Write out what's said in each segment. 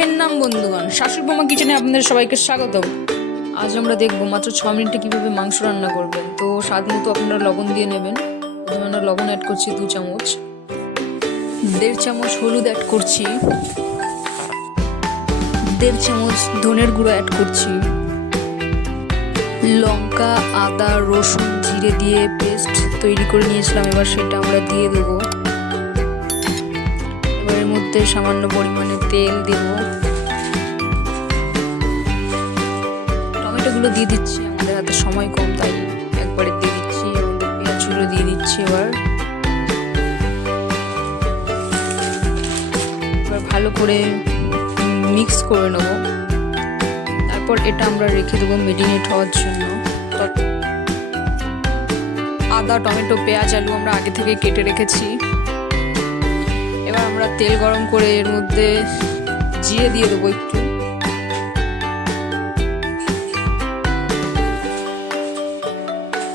পেন্নাম বন্ধুগণ, শাশুড়ি বোমা কিচেনে আপনাদের সবাইকে স্বাগতম। আজ আমরা দেখবো মাত্র 6 মিনিটে কিভাবে মাংস রান্না করবেন। তো স্বাদ মতো আপনারা লবণ দিয়ে নেবেন। প্রথমে আমরা লবণ অ্যাড করছি 2 চামচ, 1.5 চামচ হলুদ অ্যাড করছি, 1.5 চামচ ধনের গুঁড়ো অ্যাড করছি, লঙ্কা, আদা, রসুন, জিরে দিয়ে পেস্ট তৈরি করে নিয়েছিলাম, এবার সেটা আমরা দিয়ে দেবো। এবার এর মধ্যে সামান্য পরিমাণে তেল দেব, টমেটোগুলো দিয়ে দিচ্ছি, আমাদের হাতে সময় কম তাই একবারে দিয়ে দিচ্ছি। এর মধ্যে পেঁয়াজগুলো দিয়ে দিচ্ছি। এবার ভালো করে মিক্স করে নেব। তারপর এটা আমরা রেখে দেবো মেরিনেট হওয়ার জন্য। আদা, টমেটো, পেঁয়াজ, আলু আমরা আগে থেকে কেটে রেখেছি। এবার আমরা তেল গরম করে এর মধ্যে জিরে দিয়ে দেবো একটু।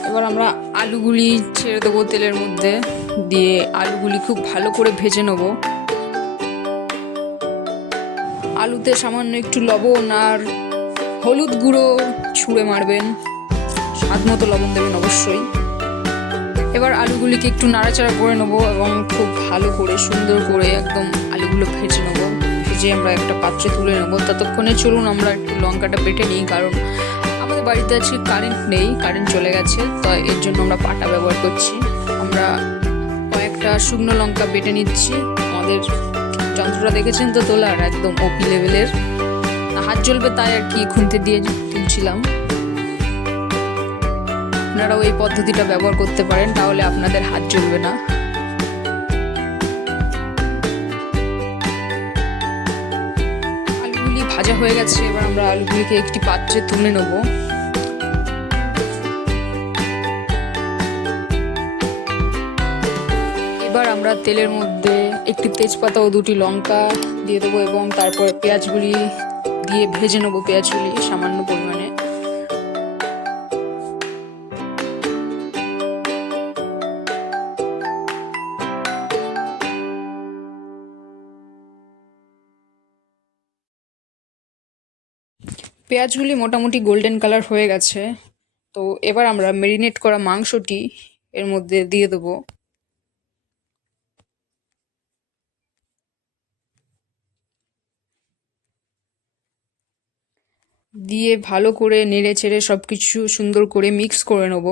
এবার আমরা আলুগুলি ছেড়ে দেবো তেলের মধ্যে, দিয়ে আলুগুলি খুব ভালো করে ভেজে নেব। আলুতে সামান্য একটু লবণ আর হলুদ গুঁড়ো ছুঁড়ে মারবেন, স্বাদ মতো লবণ দেবেন অবশ্যই। এবার আলুগুলিকে একটু নাড়াচাড়া করে নেবো এবং খুব ভালো করে সুন্দর করে একদম আলুগুলো ভেজে নেবো। ভেজে আমরা একটা পাত্রে তুলে নেবো। ততক্ষণে চলুন আমরা একটু লঙ্কাটা বেটে নিই, কারণ আমাদের বাড়িতে আছে কারেন্ট নেই, কারেন্ট চলে গেছে, তো এর জন্য আমরা পাটা ব্যবহার করছি। আমরা কয়েকটা শুকনো লঙ্কা বেটে নিচ্ছি। আমাদের যন্ত্রটা দেখেছেন তো তোলার, একদম ওপি লেভেলের, হাত জ্বলবে তাই আর কি খুন্তি দিয়ে তুলছিলাম। আপনারাও এই পদ্ধতিটা ব্যবহার করতে পারেন, তাহলে আপনাদের হাত জ্বলবে না। আলুগুলি ভাজা হয়ে গেছে, এবার আমরা আলুগুলিকে একটি পাত্রে তুলে নেব। এবার আমরা তেলের মধ্যে একটি তেজপাতা ও 2টি লঙ্কা দিয়ে দেবো এবং তারপর পেঁয়াজগুলি দিয়ে ভেজে নেবো। পেঁয়াজগুলি সামান্য পরিমাণে। পেঁয়াজগুলি মোটামুটি গোল্ডেন কালার হয়ে গেছে, তো এবার আমরা ম্যারিনেট করা মাংসটি এর মধ্যে দিয়ে দেবো। দিয়ে ভালো করে নেড়ে চেড়ে সব কিছু সুন্দর করে মিক্স করে নেব।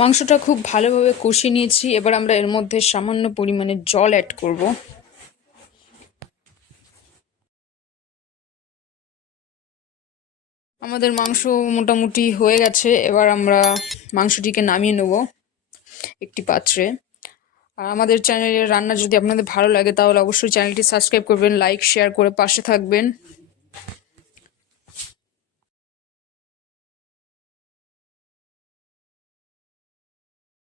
মাংসটা খুব ভালোভাবে কষিয়ে নিয়েছি। এবার আমরা এর মধ্যে সামান্য পরিমাণে জল অ্যাড করব। আমাদের মাংস মোটামুটি হয়ে গেছে, এবার আমরা মাংসটিকে নামিয়ে নেব একটি পাত্রে। আর আমাদের চ্যানেলের রান্না যদি আপনাদের ভালো লাগে তাহলে অবশ্যই চ্যানেলটি সাবস্ক্রাইব করবেন, লাইক শেয়ার করে পাশে থাকবেন।